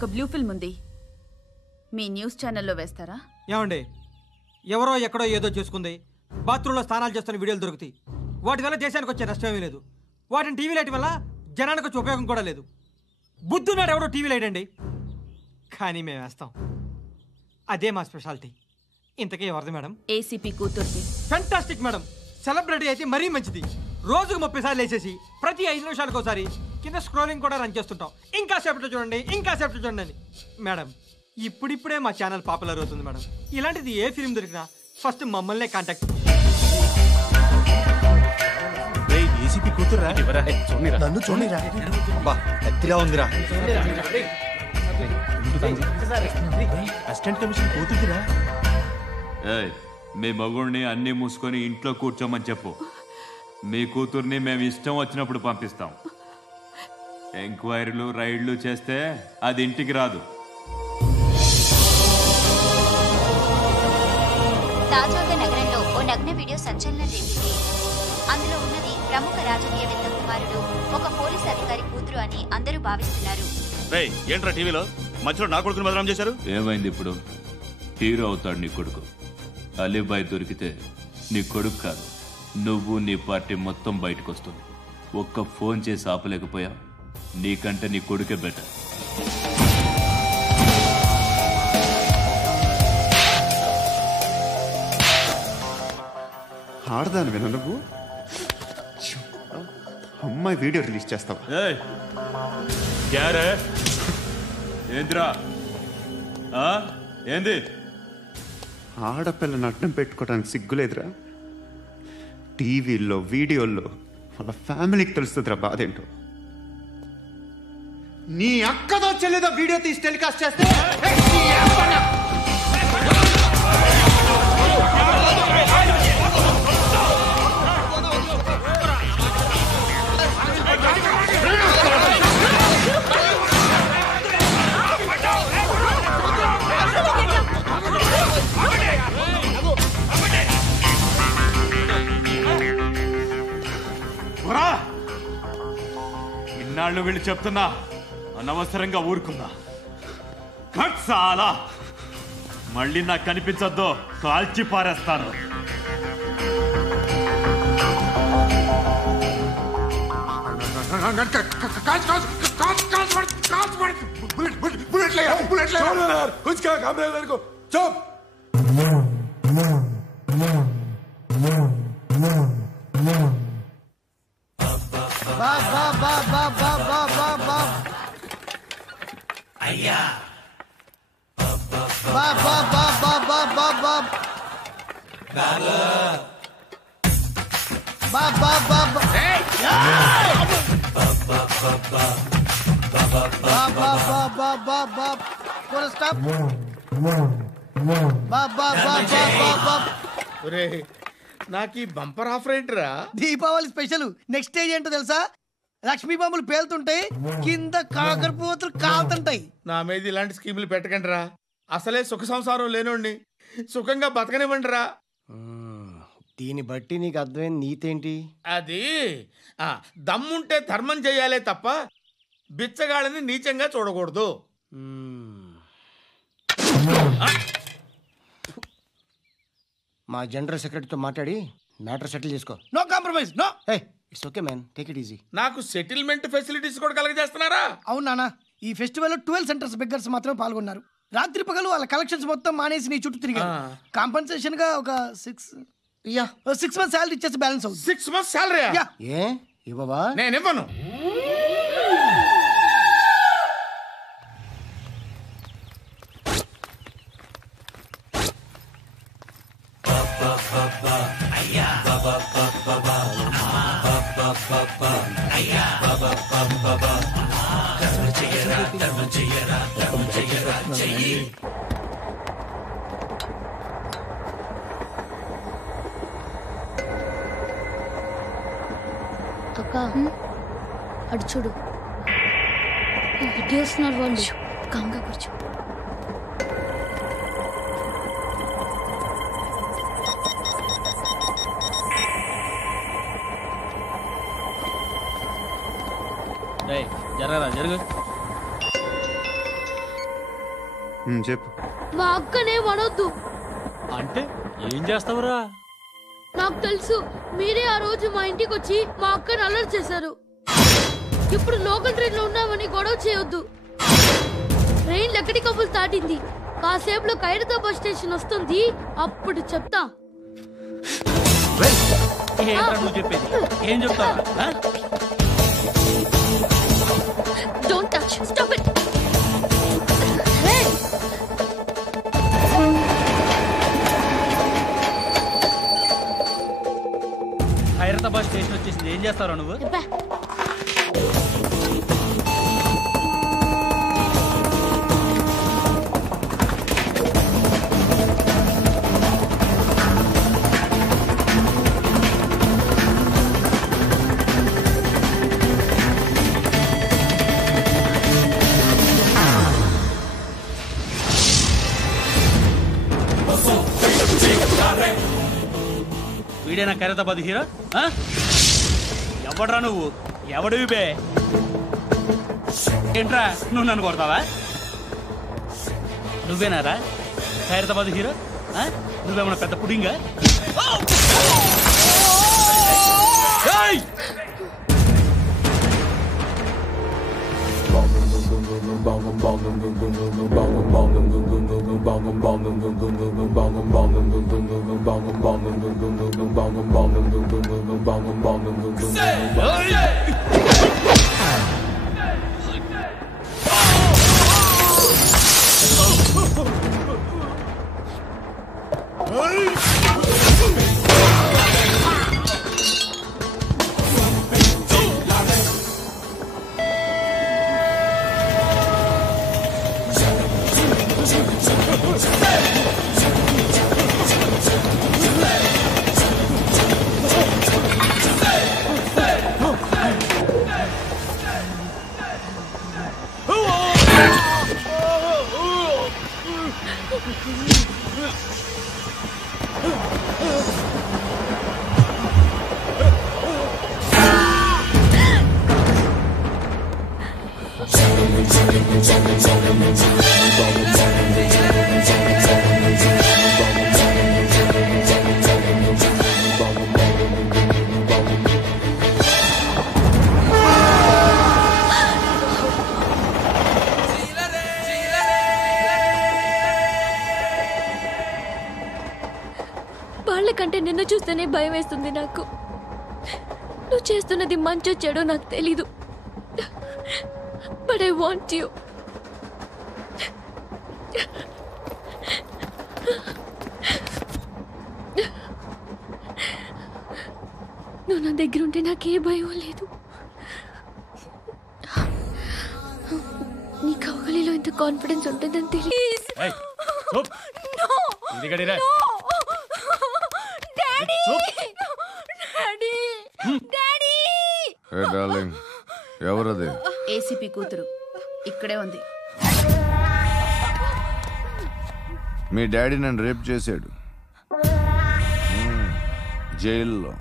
ఒక blue film ఉంది, మీ news ఛానల్లో వేస్తారా? ఏమండి, ఎవరో ఎక్కడో ఏదో చేసుకుంది, బాత్రూంలో స్నానాలు చేస్తున్న వీడియోలు దొరుకుతాయి. వాటి వల్ల దేశానికి వచ్చే నష్టమేమీ లేదు. వాటిని టీవీ లైట్ వల్ల జనానికి వచ్చే ఉపయోగం కూడా లేదు. బుద్ధున్నాడు ఎవడో టీవీ లైట్ అండి, కానీ మేము వేస్తాం. అదే మా స్పెషాలిటీ. ఇంతకీ ఎవరిది మేడం? ఏసీపీ కూతుర్ది. Fantastic madam. సెలబ్రిటీ అయితే మరీ మంచిది. రోజుకు 30 సార్లు వేసేసి ప్రతి 5 నిమిషాలకు ఒకసారి కింద స్క్రోలింగ్ కూడా రన్ చేస్తుంటాం. ఇంకా సేపట్లో చూడండి, ఇంకా సేపట్లో చూడండి అని. మేడం, ఇప్పుడిప్పుడే మా ఛానల్ పాపులర్ అవుతుంది మేడం. ఇలాంటిది ఏ ఫిల్మ్ దొరికినా ఫస్ట్ మమ్మల్నే కాంటాక్ట్. ఏసీపీ కూతురా? నన్ను చూడరా, ఎత్తిగా ఉందిరా. అసిస్టెంట్ కమిషన్ కూతురా? మీ మగుడిని అన్ని మూసుకొని ఇంట్లో కూర్చోమని చెప్పు. మీ కూతుర్ని మేము ఇష్టం వచ్చినప్పుడు పంపిస్తాం. ఎంక్వైరీలు రైడ్లు చేస్తే అది ఇంటికి రాదు. తాజాగా నగరంలో ఓ నగ్న వీడియో సంచలనం రేపింది. అందులో ఉన్నది ప్రముఖ రాజకీయవేత్త కుమారుడు, ఒక పోలీస్ అధికారి కూతురు అని అందరూ భావిస్తున్నారు. ఏంట్రా టీవీలో మధ్యలో నా కొడుకుని బదనాం చేశారు? ఏమైంది ఇప్పుడు? హీరో అవుతాడు నీ కొడుకు. అలీబాయ్ దొరికితే నీ కొడుకు కాదు, నువ్వు నీ పార్టీ మొత్తం బయటకు వస్తుంది. ఒక్క ఫోన్ చేసి ఆపలేకపోయా, నీకంటే నీ కొడుకే బెటర్. ఆడదాను విన నువ్వు అమ్మాయి వీడియో రిలీజ్ చేస్తావా? ఏంద్రా ఏంది? ఆడపిల్లని అడ్డం పెట్టుకోవడానికి సిగ్గులేదురా? టీవీల్లో వీడియోల్లో వాళ్ళ ఫ్యామిలీకి తెలుస్తుందిరా బాధేంటో. నీ అక్కదో చెల్లిదో వీడియో తీసి టెలికాస్ట్ చేస్తే ఇన్నాళ్ళు వీళ్ళు చెప్తున్నా అనవసరంగా ఊరుకుందా. చాలా మళ్ళీ నాకు కనిపించద్దు, కాల్చి పారేస్తాను. నాకు ఈ బంపర్ ఆఫర్ ఏంటిరా? దీపావళి స్పెషల్. నెక్స్ట్ స్టేజ్ ఏంటో తెలుసా? లక్ష్మీ బాంబులు పేలుతుంటాయి, కింద కాకరపోతులు కాలుతుంటాయి. నా మీద ఇలాంటి స్కీములు పెట్టకండి రా. అసలే సుఖ సంసారం లేనోడిని సుఖంగా బతకనివ్వండి రా. దీన్ని బట్టి నీకు అర్థమైన నీతేంటి? అది దమ్ముంటే ధర్మం చేయాలే తప్ప బిచ్చగాళ్ళని నీచంగా చూడకూడదు. మా జనరల్ సెక్రటరీతో మాట్లాడి మ్యాటర్ సెటిల్ చేసుకో. No compromise, no. It's okay man, take it easy. నాకు సెటిల్మెంట్ ఫెసిలిటీస్ కూడా కలగజేస్తున్నారా? అవును నాన్న, ఈ ఫెస్టివల్ లో 12 సెంటర్స్ బెగ్గర్స్ మాత్రమే పాల్గొన్నారు. రాత్రి పగలు వాళ్ళ కలెక్షన్స్ మొత్తం మానేసి నీ చుట్టూ తిరిగారు. కాంపన్సేషన్ గా ఒక 6 months శాలరీ ఇచ్చేసి బ్యాలెన్స్ అవుతుంది. 6 months శాలరీ? ఏ ఇవ్వవా? నేను ఇవ్వను. అక్క అడు చూడు, ఇటు వస్తున్నారు వాళ్ళు. కంగా కూర్చో. జరగరా జరుగు. చెప్పు. మా అక్కనే అనొద్దు. అంటే ఏం చేస్తావురా? నాకు తెలుసు, మీరే ఆ రోజు మా ఇంటికి వచ్చి మా అక్కని అలర్ట్ చేశారు. ఇప్పుడు లోకల్ ట్రైన్ లో ఉన్నామని గొడవ చేయొద్దు. ట్రైన్ లక్కడి కబుల్ దాటింది. కాసేపులో ఖైరతాబాద్ స్టేషన్ వస్తుంది, అప్పుడు చెప్తా. చెప్పేది ఏం చెప్తావు? Don't touch, stop it. Khairatabad station వచ్చేసింది, ఏం చేస్తావు నువ్వు? వీడేనా ఖైరతాబాద్ హీరో? ఎవడ్రా నువ్వు? ఎవడివి బే? ఏంట్రా నువ్వు నన్ను కొడతావా? నువ్వేనారా ఖైరతాబాద్ హీరో? నువ్వేమన్నా పెద్ద పుడింగా? వాళ్ళకంటే నిన్ను చూస్తేనే భయం వేస్తుంది నాకు. నువ్వు చేస్తున్నది మంచో చెడో నాకు తెలీదు, బట్ ఐ వాంట్ యూ. నువ్వు నా దగ్గర ఉంటే నాకే భయం లేదు. నీ కౌగలిలో ఇంత కాన్ఫిడెన్స్ ఉంటుందని తెలియదు. ఎవరది? ఏసీపీ కూతురు ఇక్కడే ఉంది. మీ డాడీ నన్ను రేప్ చేశాడు జైల్లో.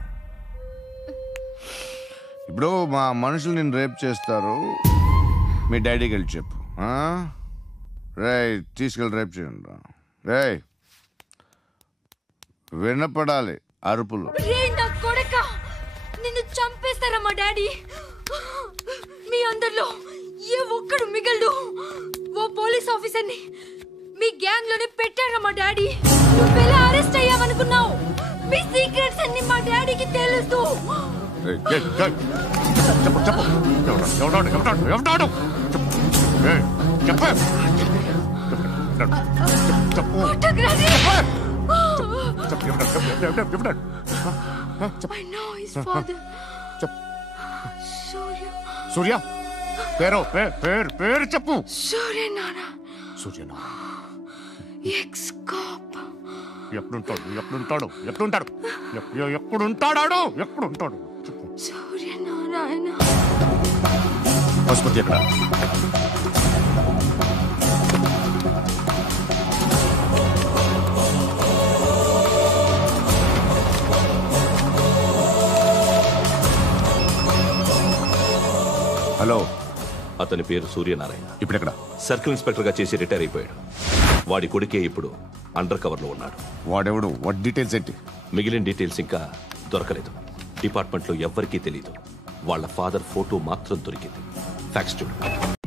ఇప్పుడు మా మనుషులు నేను రేప్ చేస్తారు, మీ డాడీకి వెళ్ళి చెప్పు. రేయ్ తీసుకెళ్ళి రేప్ చేయండి. రేయ్ వినపడాలి అరుపులు. నిన్ను చంపేస్తారా మా డాడీ? మీ అందరిలో ఏ ఒక్కడు మిగలడు. ఓ పోలీస్ ఆఫీసర్ని మీ గ్యాంగ్ లోనే పెట్టారా మా డాడీ? నువ్వెలా అరెస్ట్ అయ్యావనుకున్నావు? మీ సీక్రెట్స్ అన్ని మా డాడీకి తెలుసు. సూర్య పేరు పేరు చెప్పు. సూర్యనారాయణ. Suryanarayana ex cop. ఎక్కడుంటాడు? సూర్యనారాయణ. ఆసుపత్రి ఎక్కడ? హలో, అతని పేరు సూర్యనారాయణ. ఇప్పుడెక్కడ? సర్కిల్ ఇన్స్పెక్టర్ గా చేసి రిటైర్ అయిపోయాడు. వాడి కొడుకే ఇప్పుడు అండర్ కవర్లో ఉన్నాడు. వాడెవడు? వాట్ డీటెయిల్స్ ఏంటి? మిగిలిన డీటెయిల్స్ ఇంకా దొరకలేదు. డిపార్ట్మెంట్లో ఎవ్వరికీ తెలియదు. వాళ్ళ ఫాదర్ ఫోటో మాత్రం దొరికింది. ఫ్యాక్స్ చూడు.